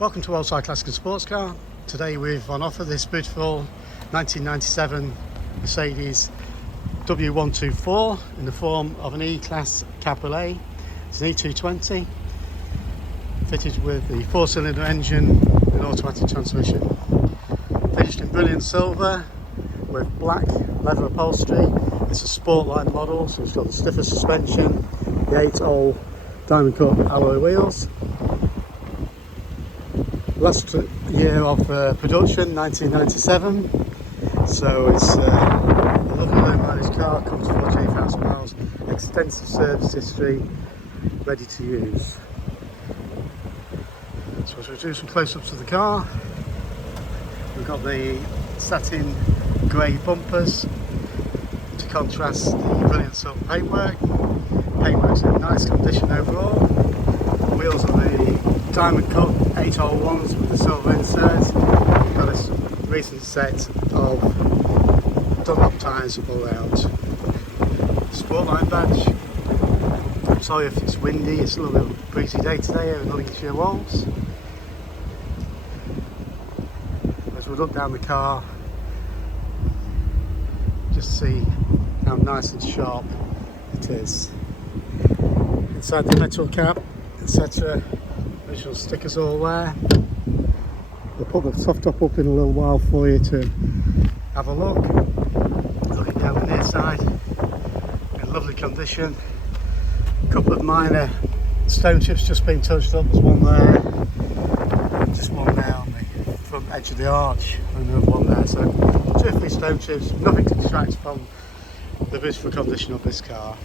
Welcome to World Classic Sports Car. Today we've on offer this beautiful 1997 Mercedes W124 in the form of an E Class Cabriolet. It's an E220 fitted with the 4-cylinder engine and automatic transmission. Finished in brilliant silver with black leather upholstery. It's a Sportline model, so it's got the stiffer suspension, the 8-hole diamond cut alloy wheels. Last year of production, 1997, so it's a lovely low mileage car, comes 48,000 miles, extensive service history, ready to use. So as we do some close-ups of the car, we've got the satin grey bumpers to contrast the brilliant silver paintwork. Paintwork's in nice condition overall. The wheels are the diamond cut 8-hole ones with the silver inserts. We've got a recent set of Dunlop tyres all around. Sportline badge. I'm sorry if it's windy, it's a little bit of a breezy day today here in the Lincolnshire Wolds. As we look down the car, just see how nice and sharp it is. Inside the metal cap, etc. Original stickers all there. We'll put the soft top up in a little while for you to have a look. Looking down the near side, in lovely condition. A couple of minor stone chips just been touched up. There's one there, and just one there on the front edge of the arch, and another one there. So 2 or 3 stone chips, nothing to distract from the beautiful condition of this car.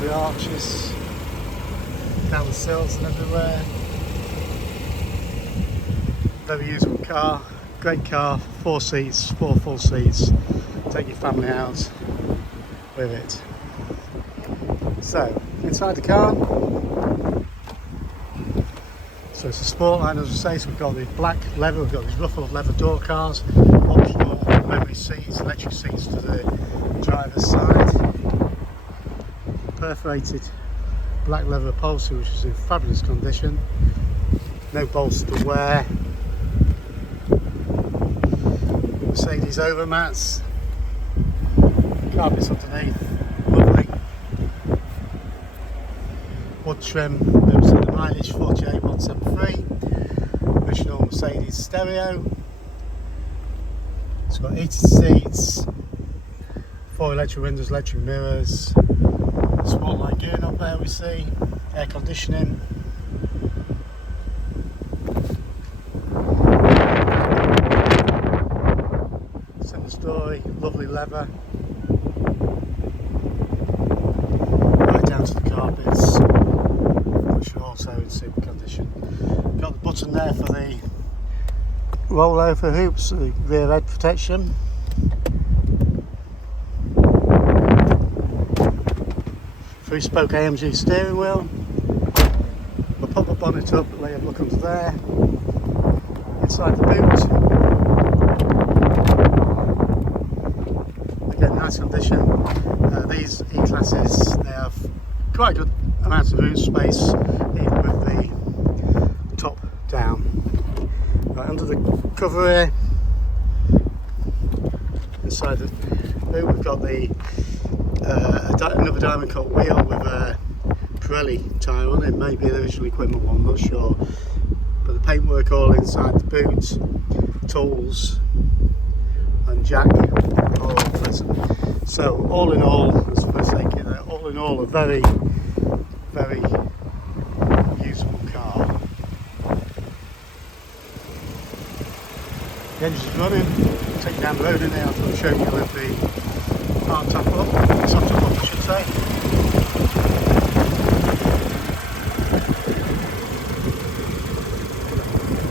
The arches, down the sills and everywhere. Very usable car, great car, 4 seats, 4 full seats. Take your family out with it. So, inside the car, so it's a Sportline as I say, so we've got the black leather, we've got these ruffled leather door cars, optional memory seats, electric seats to the driver's side. Perforated black leather upholstery which is in fabulous condition, no bolts to wear. Mercedes overmats, carpets underneath, lovely. Wood trim, boots at the mileage 48,173. Original Mercedes stereo. It's got heated seats, 4 electric windows, electric mirrors. Sportline gearing up there we see, air conditioning. Similar story, lovely leather. Right down to the carpets, which are also in super condition. Got the button there for the rollover hoops, the rear head protection. 3-spoke AMG steering wheel. We'll pop the bonnet up, lay a look under there. Inside the boot. Again, nice condition. These E-classes, they have quite a good amount of boot space, even with the top down. Right, under the cover here, inside the boot, we've got the another diamond cut wheel with a Pirelli tyre on it, maybe the original equipment one, I'm not sure. But the paintwork all inside the boot, tools and jack all present. So all in all, as I say, all in all a very, very usable car. The engine's running, take you down the road in there, I'll show you with the hard top up, soft top up I should say.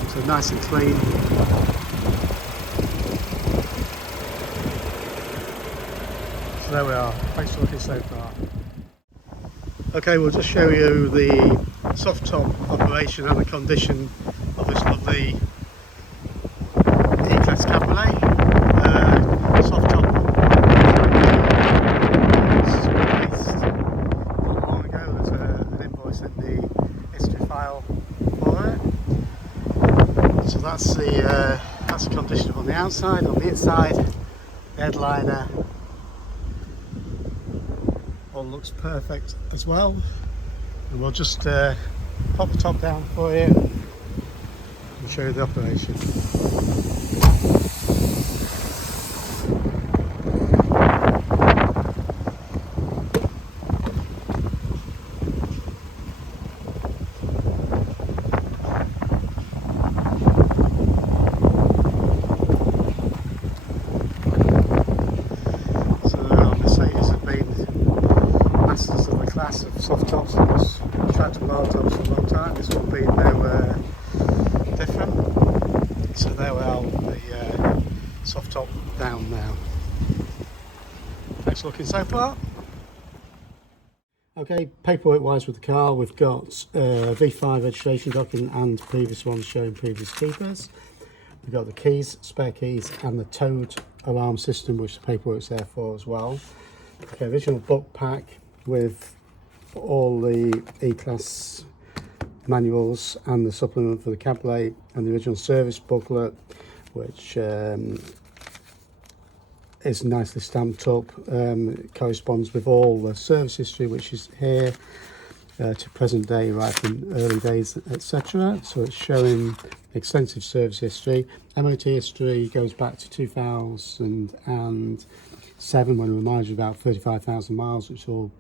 So nice and clean. So there we are, thanks for looking so far. Okay, we'll just show you the soft top operation and the condition of this lovely E Class Cabriolet. Soft top outside, on the inside, the headliner all looks perfect as well. And we'll just pop the top down for you and show you the operation. Class of soft tops and retractable hard tops for a long time. This will be no different. So there we are, the soft top down now. Thanks for looking so far. Okay, paperwork wise with the car, we've got V5 registration document and previous ones showing previous keepers. We've got the keys, spare keys, and the towed alarm system, which the paperwork's there for as well. Okay, original book pack with all the E Class manuals and the supplement for the Cabriolet, and the original service booklet, which is nicely stamped up. It corresponds with all the service history, which is here to present day, right from early days, etc. So it's showing extensive service history. MOT history goes back to 2007, when we mileage about 35,000 miles, which all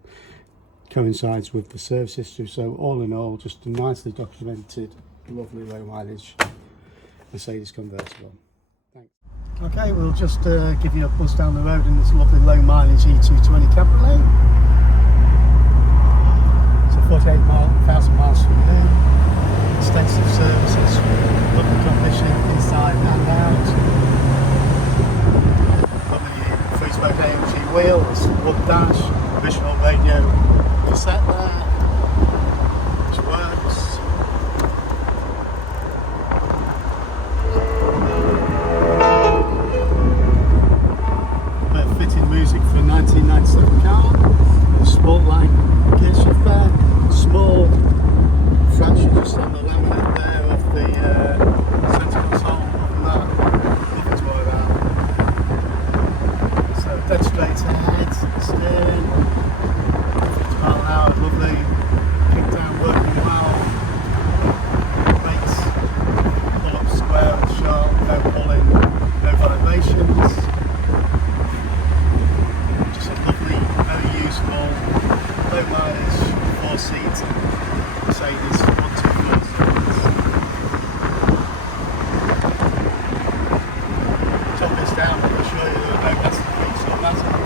coincides with the service history. So all in all, just a nicely documented, lovely low mileage Mercedes convertible. Thanks. Okay, we'll just give you a buzz down the road in this lovely low mileage E220 Cabriolet. So 48,000 miles from here. Extensive services, lovely conditioning inside and out. Lovely 3-spoke AMG wheels, wood dash, original radio cassette there, which works. Bit of fitting music for a 1997 car. The Sportline gear shift there. Small fraction just on the laminate there of the centre console. Other than that, nothing to worry about. So dead straight ahead, steering. Lovely kick down working well, brakes pull up square and sharp, no pulling, no vibrations. Just a lovely, very useful, low mileage, 4-seat Mercedes 124 series. Top this down, I'll show you there are no plastic brakes or matters.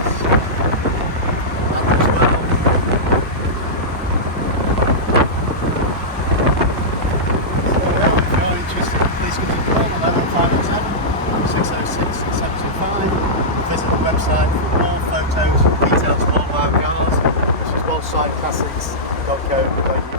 Visit the website for more photos and details of all of our cars, which is worldsideclassics.co.uk.